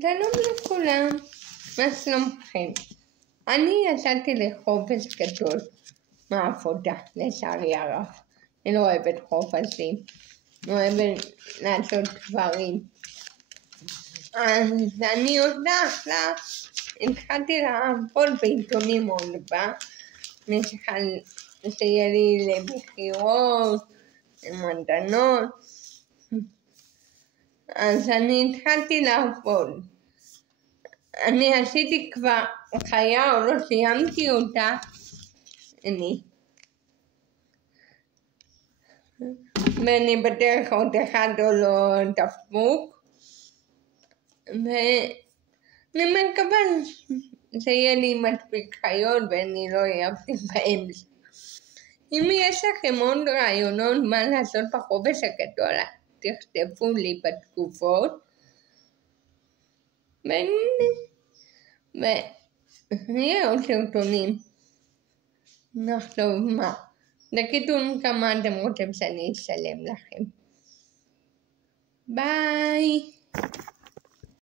שלום לכולם, מה שלומכם? אני יצאתי לחופש גדול מהעבודה, לצערי הרב. אני לא אוהבת חופשים, אני אוהבת לעשות דברים. אז אני יודעת, התחלתי לעבוד בעיתונים עוד פעם, אני צריכה שיהיה לי לבחירות, למתנות. אז אני התחלתי לעבוד. אני עשיתי כבר חיה, או לא סיימתי אותה. ואני בדרך עוד אחד או לא דפוק. ואני מקווה שיהיה לי מספיק חיות ואני לא אהבתי באמצע. אם יש לכם עוד רעיונות מה לעשות בחופש הגדול, תכתבו לי בתגובות. ונראה עוד סרטונים. נחשוב מה. תגידו כמה אתם רוצים שאני אשלם לכם. ביי.